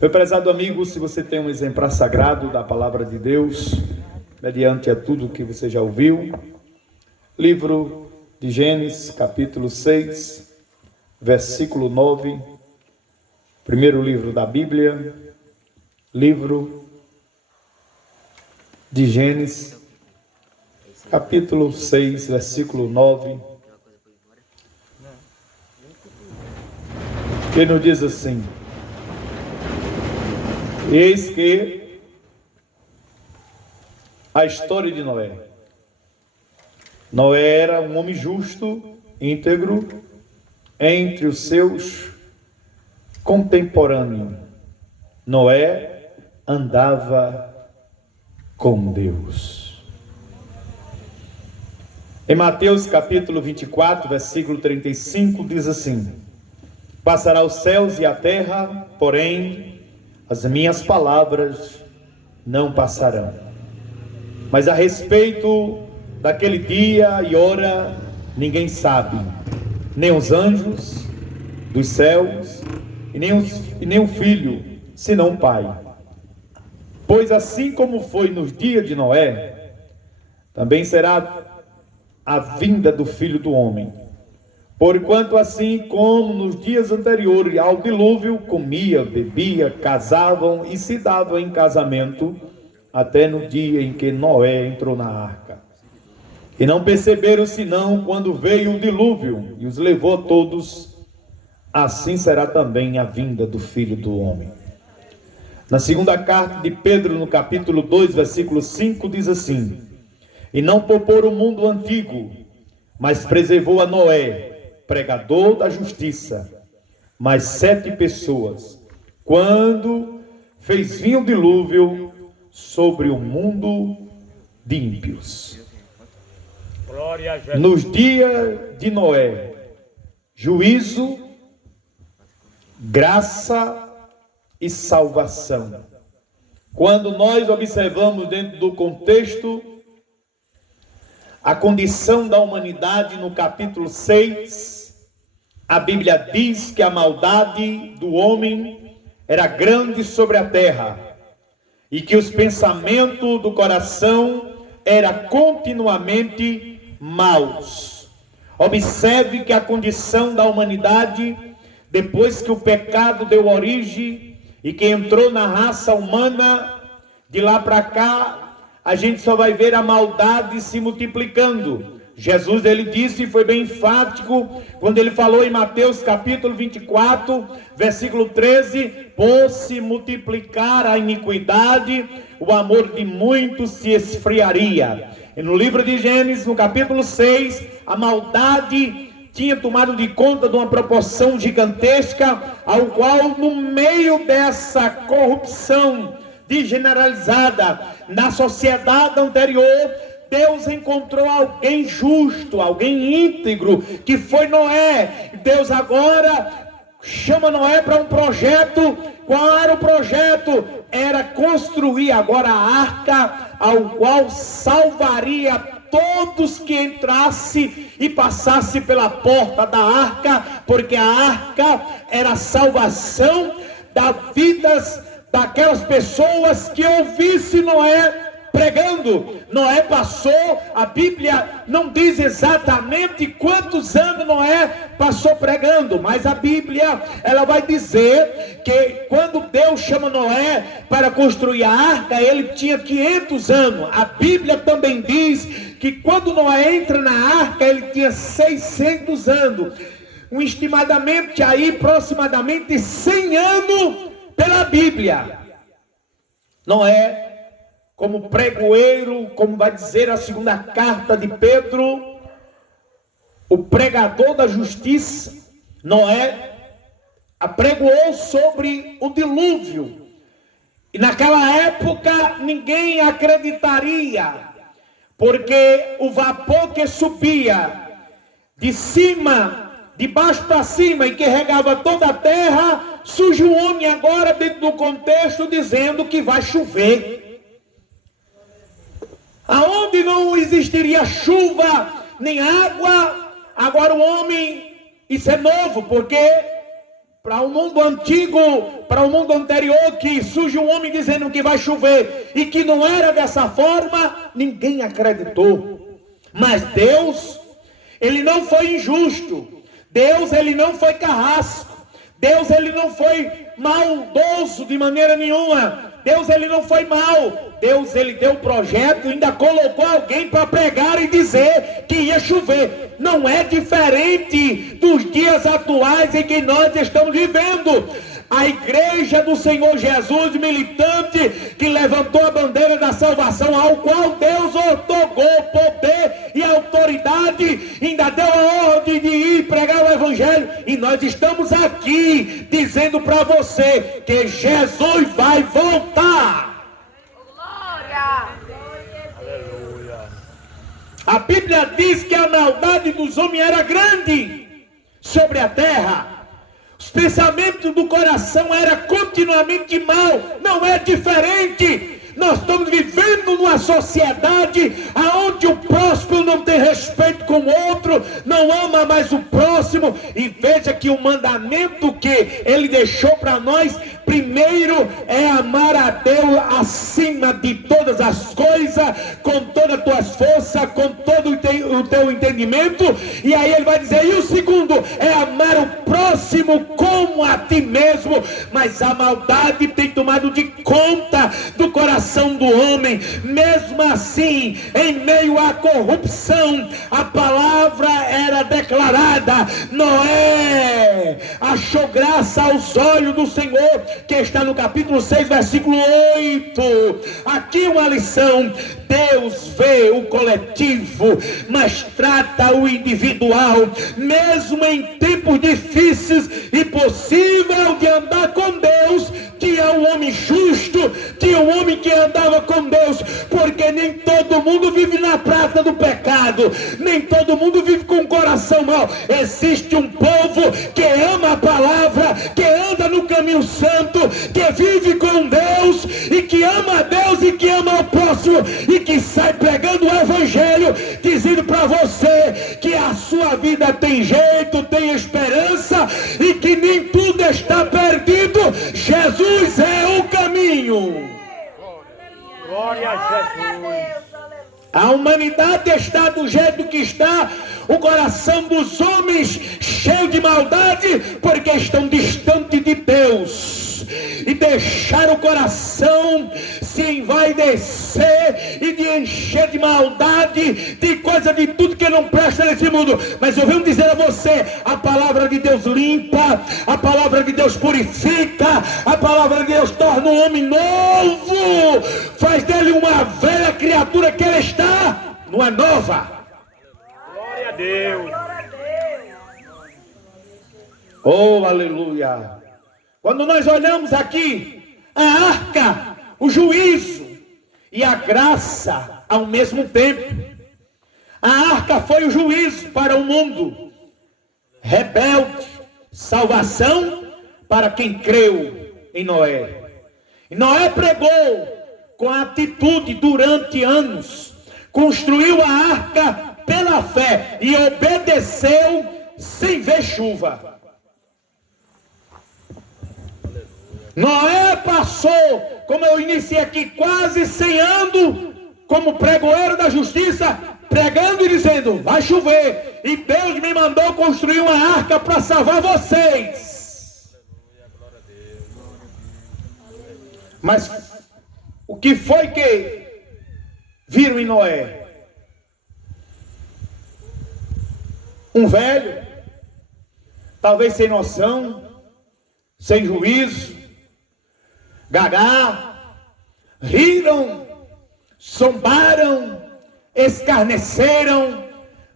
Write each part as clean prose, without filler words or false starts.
Meu prezado amigo, se você tem um exemplar sagrado da palavra de Deus, mediante a tudo que você já ouviu, livro de Gênesis, capítulo 6, versículo 9, primeiro livro da Bíblia, livro de Gênesis, capítulo 6, versículo 9, que nos diz assim: eis que a história de Noé. Noé era um homem justo, íntegro, entre os seus contemporâneos. Noé andava com Deus. Em Mateus capítulo 24, versículo 35, diz assim: passará os céus e a terra, porém as minhas palavras não passarão. Mas a respeito daquele dia e hora, ninguém sabe, nem os anjos dos céus, e nem o filho, senão o Pai. Pois assim como foi nos dias de Noé, também será a vinda do Filho do Homem. Porquanto assim como nos dias anteriores ao dilúvio, comia, bebia, casavam e se davam em casamento, até no dia em que Noé entrou na arca. E não perceberam senão quando veio o dilúvio e os levou a todos. Assim será também a vinda do Filho do Homem. Na segunda carta de Pedro, no capítulo 2, versículo 5, diz assim: e não poupou o mundo antigo, mas preservou a Noé, pregador da justiça, mais 7 pessoas, quando fez vir o dilúvio sobre o mundo de ímpios. Nos dias de Noé, juízo, graça e salvação. Quando nós observamos dentro do contexto a condição da humanidade no capítulo 6, a Bíblia diz que a maldade do homem era grande sobre a terra e que os pensamentos do coração eram continuamente maus. Observe que a condição da humanidade, depois que o pecado deu origem e que entrou na raça humana, de lá para cá, a gente só vai ver a maldade se multiplicando. Jesus, ele disse, e foi bem enfático, quando ele falou em Mateus capítulo 24, versículo 13, por se multiplicar a iniquidade, o amor de muitos se esfriaria. E no livro de Gênesis, no capítulo 6, a maldade tinha tomado de conta de uma proporção gigantesca, ao qual no meio dessa corrupção generalizada na sociedade anterior, Deus encontrou alguém justo, alguém íntegro, que foi Noé. Deus agora chama Noé para um projeto. Qual era o projeto? Era construir agora a arca, ao qual salvaria todos que entrasse e passasse pela porta da arca, porque a arca era a salvação das vidas daquelas pessoas que ouvissem Noé pregando. Noé passou, a Bíblia não diz exatamente quantos anos Noé passou pregando, mas a Bíblia, ela vai dizer que quando Deus chama Noé para construir a arca, ele tinha 500 anos. A Bíblia também diz que quando Noé entra na arca, ele tinha 600 anos. Estimadamente aí, aproximadamente 100 anos pela Bíblia. Noé, como pregoeiro, como vai dizer a segunda carta de Pedro, o pregador da justiça, Noé apregoou sobre o dilúvio. E naquela época ninguém acreditaria, porque o vapor que subia de cima, de baixo para cima, e que regava toda a terra, surge um homem agora dentro do contexto dizendo que vai chover. Aonde não existiria chuva, nem água, agora o homem, isso é novo, porque para o mundo antigo, para o mundo anterior, que surge um homem dizendo que vai chover e que não era dessa forma, ninguém acreditou. Mas Deus, Ele não foi injusto. Deus, Ele não foi carrasco. Deus, Ele não foi maldoso de maneira nenhuma. Deus, Ele não foi mal. Deus, Ele deu o projeto e ainda colocou alguém para pregar e dizer que ia chover. Não é diferente dos dias atuais em que nós estamos vivendo. A igreja do Senhor Jesus, militante, que levantou a bandeira da salvação, ao qual Deus otorgou poder e autoridade, ainda deu a ordem de ir pregar o evangelho, e nós estamos aqui dizendo para você que Jesus vai voltar. Glória! Aleluia! A Bíblia diz que a maldade dos homens era grande sobre a terra. Os pensamentos do coração eram continuamente mal. Não é diferente. Nós estamos vivendo numa sociedade onde o próximo não tem respeito com o outro, não ama mais o próximo. E veja que o mandamento que ele deixou para nós, primeiro é amar a Deus acima de todas as coisas, com todas as tuas forças, com todo o teu entendimento. E aí ele vai dizer, e o segundo é amar o próximo como a ti mesmo. Mas a maldade tem tomado de conta do coração do homem. Mesmo assim, em meio à corrupção, a palavra era declarada. Noé achou graça aos olhos do Senhor, que está no capítulo 6, versículo 8. Aqui uma lição: Deus vê o coletivo, mas trata o individual. Mesmo em tempos difíceis, impossível de andar com Deus, tinha um homem justo, tinha um homem que andava com Deus, porque nem todo mundo vive na prática do pecado, nem todo mundo vive com o coração mau. Existe um povo que ama a palavra, que anda no caminho santo, que vive com Deus, e que ama a Deus e que ama o próximo, e que sai pregando o evangelho, dizendo para você que a sua vida tem jeito, tem esperança, e que nem tudo está perdido. Jesus é o caminho. Glória a Jesus. A humanidade está do jeito que está, o coração dos homens cheio de maldade, porque estão distantes de Deus. E deixar o coração se envaidecer e de encher de maldade, de coisa, de tudo que não presta nesse mundo. Mas eu venho dizer a você, a palavra de Deus limpa, a palavra de Deus purifica, a palavra de Deus torna um homem novo, faz dele uma velha criatura, que ele está numa nova. Glória a Deus. Oh, aleluia. Quando nós olhamos aqui, a arca, o juízo e a graça ao mesmo tempo. A arca foi o juízo para o mundo rebelde, salvação para quem creu em Noé. E Noé pregou com atitude durante anos, construiu a arca pela fé e obedeceu sem ver chuva. Noé passou, como eu iniciei aqui, quase 100 anos como pregoeiro da justiça, pregando e dizendo, vai chover, e Deus me mandou construir uma arca para salvar vocês. Mas o que foi que viram em Noé? Um velho, talvez sem noção, sem juízo, gagá, riram, zombaram, escarneceram,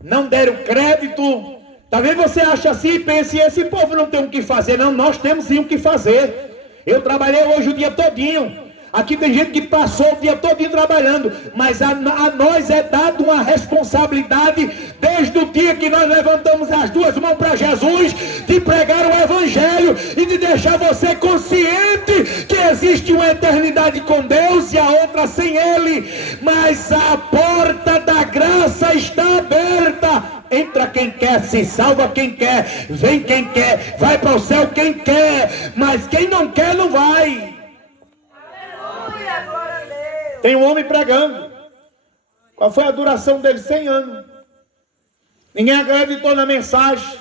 não deram crédito. Talvez você ache assim e pense, esse povo não tem o que fazer. Não, nós temos sim o que fazer. Eu trabalhei hoje o dia todinho. Aqui tem gente que passou o dia todinho trabalhando, mas a nós é dado uma responsabilidade, desde o dia que nós levantamos as duas mãos para Jesus, de pregar o evangelho e de deixar você consciente que existe uma eternidade com Deus e a outra sem Ele. Mas a porta da graça está aberta. Entra quem quem quer, se salva quem quer, vem quem quer, vai para o céu quem quer, mas quem não quer não vai. Aleluia, glória a Deus. Tem um homem pregando. Qual foi a duração dele? 100 anos. Ninguém acreditou na mensagem.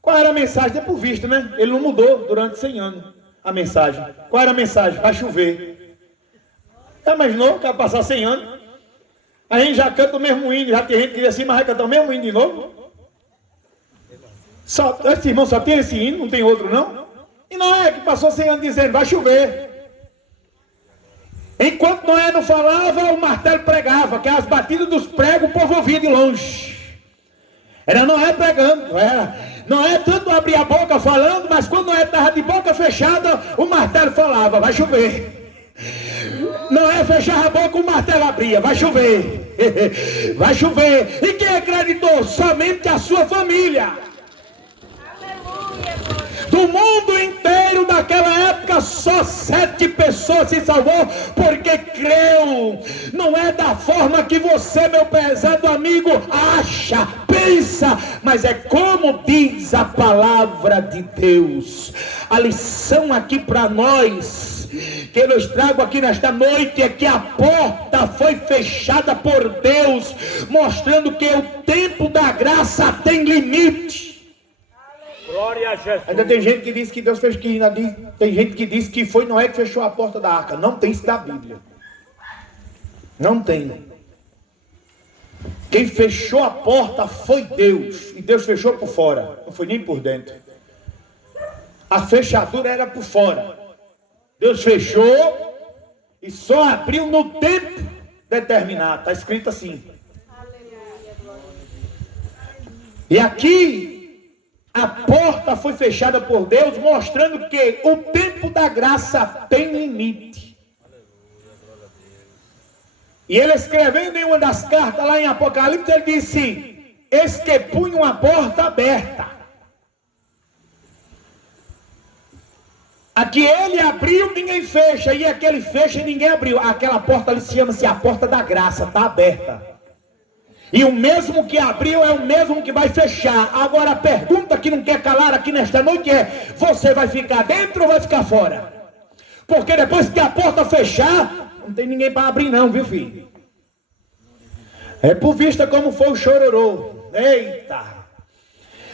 Qual era a mensagem? Deu por visto, né? Ele não mudou durante 100 anos a mensagem. Qual era a mensagem? Vai chover. Já imaginou que vai passar 100 anos? A gente já canta o mesmo hino. Já tem gente que diz assim, mas vai cantar o mesmo hino de novo? Esse irmão só tem esse hino, não tem outro não? E Noé que passou 100 anos dizendo, vai chover. Enquanto Noé não falava, o martelo pregava, que as batidas dos pregos o povo ouvia de longe. Era Noé pregando, era. Noé tanto abria a boca falando, mas quando Noé estava de boca fechada, o martelo falava, vai chover. Noé fechava a boca, o martelo abria, vai chover. Vai chover. E quem acreditou? Somente a sua família. Do mundo inteiro daquela época, só 7 pessoas se salvou porque creu. Não é da forma que você, meu prezado amigo, acha, pensa, mas é como diz a palavra de Deus. A lição aqui para nós, que eu trago aqui nesta noite, é que a porta foi fechada por Deus, mostrando que o tempo da graça tem limite. Glória a Jesus. Ainda tem gente que diz que Deus fez que tem gente que diz que foi Noé que fechou a porta da arca. Não tem isso da Bíblia. Não tem. Quem fechou a porta foi Deus. E Deus fechou por fora. Não foi nem por dentro. A fechadura era por fora. Deus fechou e só abriu no tempo determinado. Está escrito assim. E aqui a porta foi fechada por Deus, mostrando que o tempo da graça tem limite. E ele escrevendo em uma das cartas lá em Apocalipse, ele disse, eis que punham a porta aberta. Aqui ele abriu, ninguém fecha, e aquele fecha, ninguém abriu. Aquela porta ali chama-se a porta da graça, está aberta. E o mesmo que abriu é o mesmo que vai fechar. Agora a pergunta que não quer calar aqui nesta noite é, você vai ficar dentro ou vai ficar fora? Porque depois que a porta fechar, não tem ninguém para abrir não, viu filho? É por vista como foi o chororô. Eita!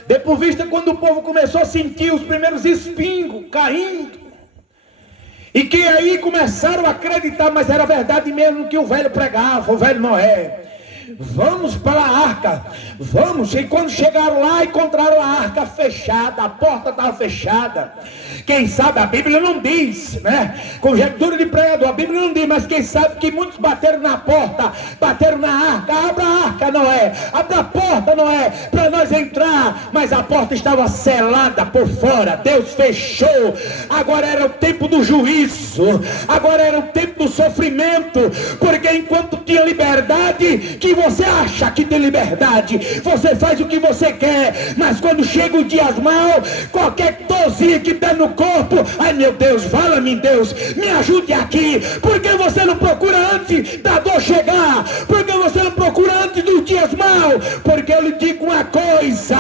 Dê por vista quando o povo começou a sentir os primeiros espingos caindo. E que aí começaram a acreditar, mas era verdade mesmo que o velho pregava, o velho Noé. Vamos para a arca, vamos. E quando chegaram lá, encontraram a arca fechada, a porta estava fechada. Quem sabe, a Bíblia não diz, né? Conjectura de pregador, a Bíblia não diz, mas quem sabe que muitos bateram na porta, bateram na arca. Abra a arca, Noé, abra a porta, Noé, para nós entrar. Mas a porta estava selada por fora, Deus fechou. Agora era o tempo do juízo, agora era o tempo do sofrimento, porque enquanto tinha liberdade, que você acha que tem liberdade, você faz o que você quer, mas quando chega o dia mal, qualquer dorzinha que der no corpo, ai meu Deus, fala-me Deus, me ajude aqui. Por que você não procura antes da dor chegar? Por que você não procura antes dos dias maus? Porque eu lhe digo uma coisa,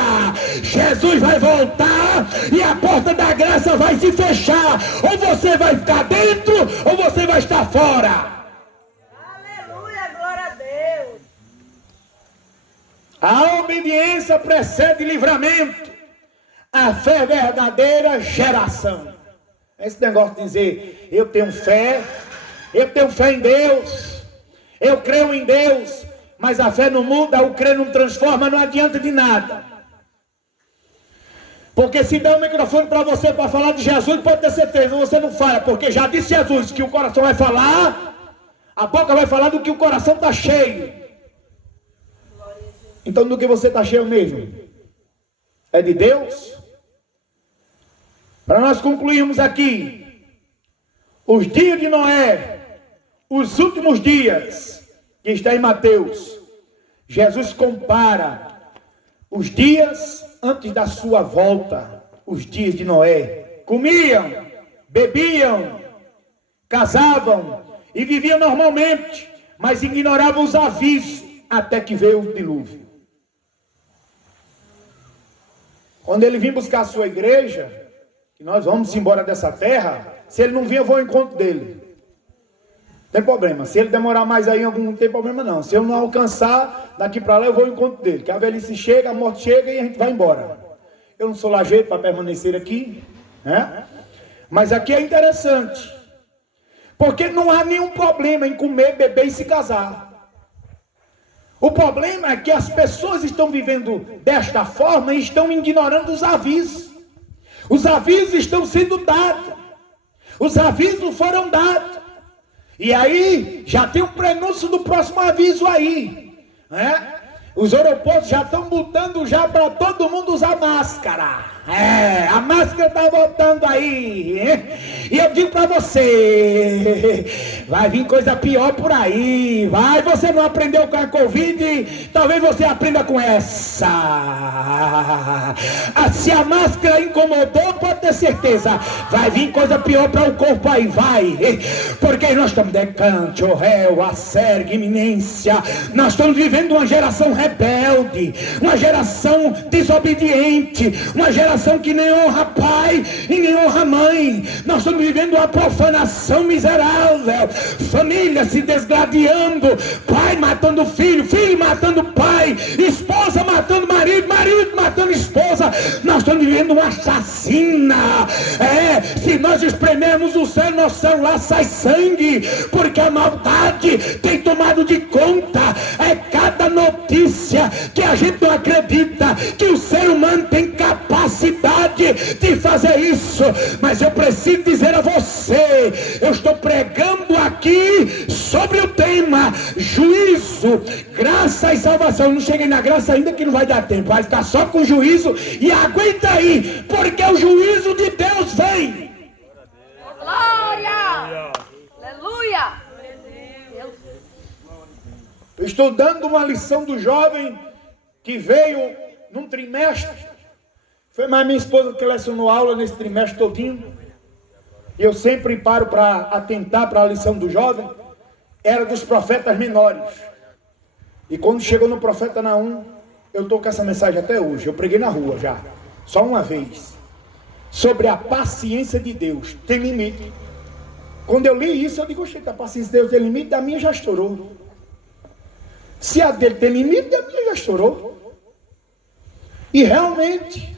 Jesus vai voltar e a porta da graça vai se fechar. Ou você vai ficar dentro ou você vai estar fora. A obediência precede livramento. A fé verdadeira, geração. Esse negócio de dizer, eu tenho fé em Deus, eu creio em Deus, mas a fé não muda, o crer não transforma, não adianta de nada. Porque se der um microfone para você para falar de Jesus, pode ter certeza, você não fala, porque já disse Jesus que o coração vai falar, a boca vai falar do que o coração está cheio. Então do que você está cheio mesmo? É de Deus? Para nós concluirmos aqui, os dias de Noé, os últimos dias, que está em Mateus, Jesus compara os dias antes da sua volta, os dias de Noé. Comiam, bebiam, casavam e viviam normalmente, mas ignoravam os avisos até que veio o dilúvio. Quando ele vir buscar a sua igreja, que nós vamos embora dessa terra, se ele não vir, eu vou ao encontro dele. Não tem problema. Se ele demorar mais aí, não tem problema não. Se eu não alcançar, daqui para lá eu vou ao encontro dele. Que a velhice chega, a morte chega e a gente vai embora. Eu não sou lajeiro para permanecer aqui, né? Mas aqui é interessante. Porque não há nenhum problema em comer, beber e se casar. O problema é que as pessoas estão vivendo desta forma e estão ignorando os avisos. Os avisos estão sendo dados. Os avisos foram dados. E aí, já tem um prenúncio do próximo aviso aí. Né? Os aeroportos já estão botando já para todo mundo usar máscara. A máscara está voltando aí. E eu digo para você, vai vir coisa pior por aí. Vai, você não aprendeu com a Covid, talvez você aprenda com essa. Se a máscara incomodou, pode ter certeza, vai vir coisa pior para o corpo aí, vai. Porque nós estamos decante, o réu, a serga, iminência. Nós estamos vivendo uma geração rebelde, uma geração desobediente, uma geração que nem honra pai e nem honra mãe. Nós estamos vivendo uma profanação miserável, família se desgladiando, pai matando filho, filho matando pai, esposa matando marido, marido matando esposa. Nós estamos vivendo uma chacina. Se nós espremermos o céu, nosso celular sai sangue, porque a maldade tem tomado de conta. É cada notícia que a gente não acredita que o ser humano tem capacidade de fazer isso. Mas eu preciso dizer a você, eu estou pregando aqui sobre o tema juízo, graça e salvação. Eu não cheguei na graça ainda, que não vai dar tempo, vai ficar só com juízo. E aguenta aí, porque o juízo de Deus vem. Glória! Aleluia! Eu estou dando uma lição do jovem que veio num trimestre. Foi mais minha esposa que lecionou aula nesse trimestre todinho. E eu sempre paro para atentar para a lição do jovem. Era dos profetas menores. E quando chegou no profeta Naum, eu estou com essa mensagem até hoje. Eu preguei na rua já, só uma vez. Sobre a paciência de Deus. Tem limite. Quando eu li isso, eu digo, oxe, a paciência de Deus tem limite, a minha já estourou. Se a dele tem limite, a minha já estourou. E realmente,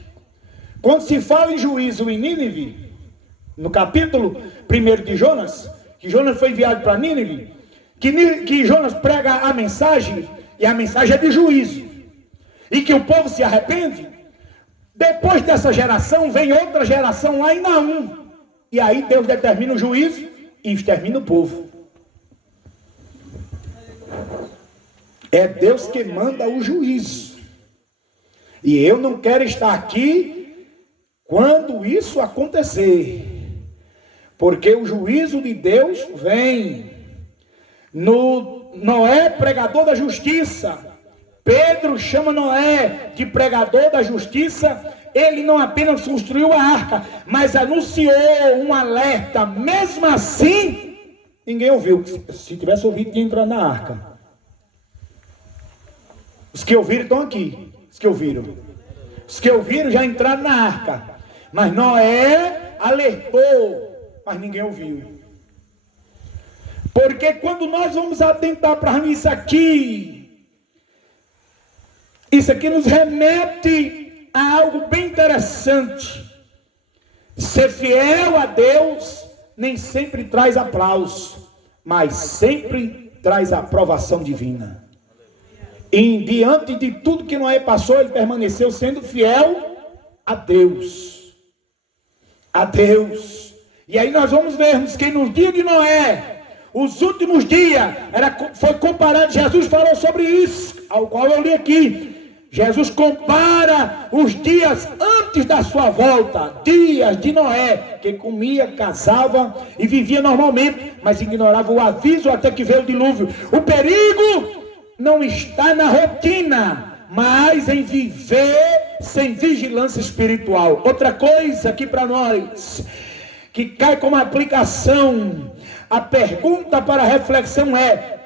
quando se fala em juízo em Nínive, no capítulo 1 de Jonas, que Jonas foi enviado para Nínive, que Jonas prega a mensagem, e a mensagem é de juízo, e que o povo se arrepende. Depois dessa geração, vem outra geração lá em Naum, e aí Deus determina o juízo e extermina o povo. É Deus que manda o juízo. E eu não quero estar aqui quando isso acontecer, porque o juízo de Deus vem. No Noé, pregador da justiça, Pedro chama Noé de pregador da justiça. Ele não apenas construiu a arca, mas anunciou um alerta. Mesmo assim, ninguém ouviu. Se tivesse ouvido, tinha entrado na arca. Os que ouviram estão aqui. Os que ouviram já entraram na arca. Mas Noé alertou, mas ninguém ouviu. Porque quando nós vamos atentar para isso aqui nos remete a algo bem interessante. Ser fiel a Deus nem sempre traz aplauso, mas sempre traz a aprovação divina. E diante de tudo que Noé passou, ele permaneceu sendo fiel a Deus. A Deus. E aí nós vamos vermos que no dia de Noé, os últimos dias, foi comparado, Jesus falou sobre isso, ao qual eu li aqui. Jesus compara os dias antes da sua volta, dias de Noé, que comia, casava e vivia normalmente, mas ignorava o aviso até que veio o dilúvio. O perigo não está na rotina, mas em viver sem vigilância espiritual. Outra coisa aqui para nós, que cai como aplicação, a pergunta para a reflexão é: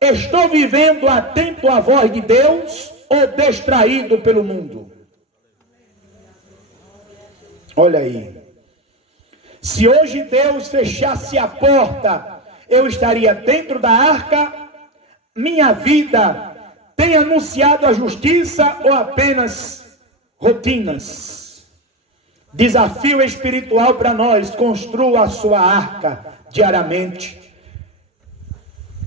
estou vivendo atento à voz de Deus ou distraído pelo mundo? Olha aí. Se hoje Deus fechasse a porta, eu estaria dentro da arca? Minha vida tem anunciado a justiça ou apenas rotinas? Desafio espiritual para nós: construa a sua arca diariamente.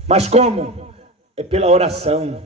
Mas como? É pela oração,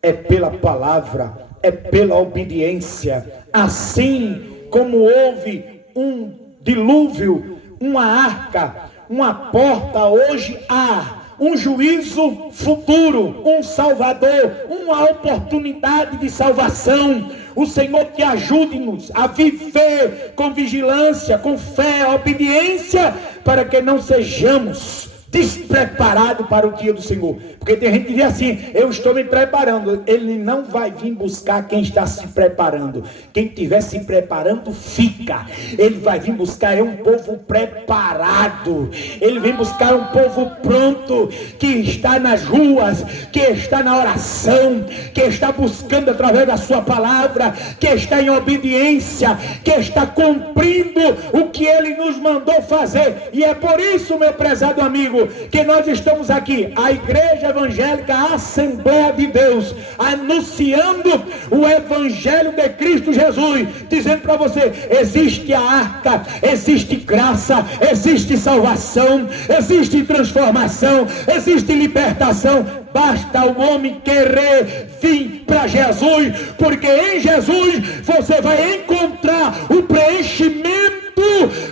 é pela palavra, é pela obediência. Assim como houve um dilúvio, uma arca, uma porta, hoje há um juízo futuro, um Salvador, uma oportunidade de salvação. O Senhor que ajude-nos a viver com vigilância, com fé, obediência, para que não sejamos despreparados para o dia do Senhor. Porque tem gente que diz assim: eu estou me preparando. Ele não vai vir buscar quem está se preparando. Quem estiver se preparando fica. Ele vai vir buscar um povo preparado. Ele vem buscar um povo pronto, que está nas ruas, que está na oração, que está buscando através da sua palavra, que está em obediência, que está cumprindo o que ele nos mandou fazer. E é por isso, meu prezado amigo, que nós estamos aqui, a Igreja Evangélica Assembleia de Deus, anunciando o Evangelho de Cristo Jesus, dizendo para você: existe a arca, existe graça, existe salvação, existe transformação, existe libertação. Basta o homem querer vir para Jesus, porque em Jesus você vai encontrar o preenchimento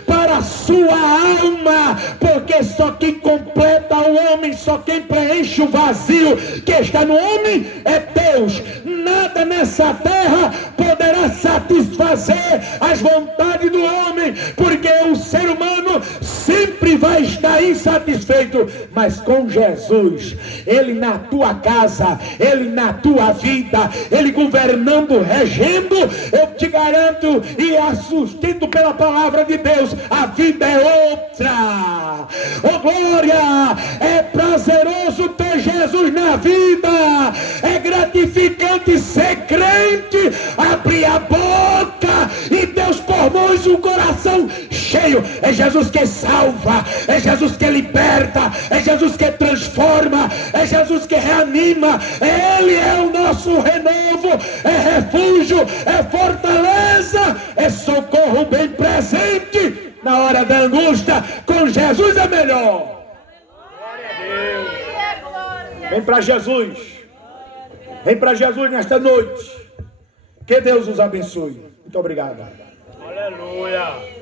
para a sua alma, porque só quem completa o homem, só quem preenche o vazio que está no homem é Deus. Nada nessa terra poderá satisfazer as vontades do homem, porque o ser humano sempre vai estar insatisfeito. Mas com Jesus, Ele na tua casa, Ele na tua vida, Ele governando, regendo, eu te garanto e sustento pela palavra de Deus, a vida é outra. Oh glória! É prazeroso ter Jesus na vida, é gratificante ser crente, abrir a boca e Deus formou-se um coração cheio. É Jesus que salva, é Jesus que liberta, é Jesus que transforma, é Jesus que reanima. Ele é o nosso renovo, é refúgio, é fortaleza, é socorro bem presente na hora da angústia. Com Jesus é melhor. Vem para Jesus. Vem para Jesus nesta noite. Que Deus os abençoe. Muito obrigado. Aleluia.